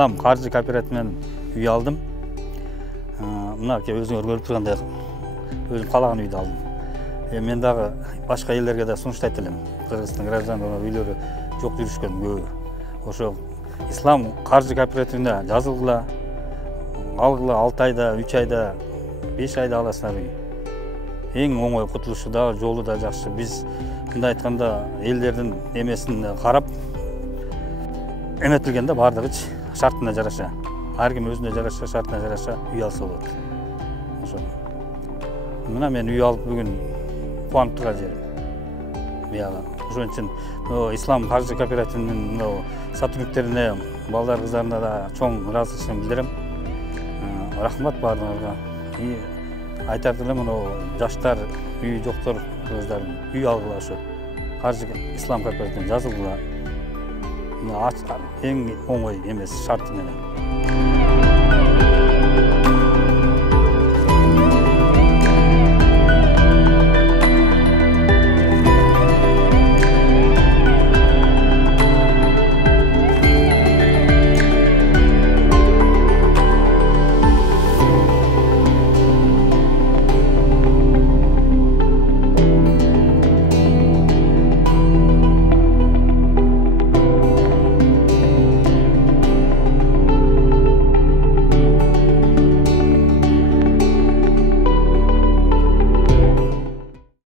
ислам каржы кооперативинен үй алдым. Мынакей өзүңөр көрүп тургандай өзүм каалаган үйдү алдым. Мен дагы башка элдерге да сунуштайт элем. Кыргызстан граждандарынын үйлөрү жок жүрүшкөн көбү. Ошо ислам каржы кооперативине жазылгыла, алгыла 6 айда, 3 айда, 5 айда аласыңар үй. Эң оңой, кутулушу да, жолу да жакшы. Биз мындай айтканда элдердин эмесин карап эметилгенде баардыгычы шартына жараша. Ар ким өзүнө жараша, шартына жараша үй алса болот. Ошо. Мына мен үй алып бүгүн кубанып турган жерим. Бияга. Ошон үчүн ислам каржы кооперативинин сотрудниктерине, балдар кыздарына да чоң ыраазычылыгымды билдирем. Рахмат баарыңарга. Айтар элем, жаштар, үй жоктор кыздарым үй алгыла ошо. Каржы ислам кооперативине жазылгыла. Эң оңой эмес шарты менен.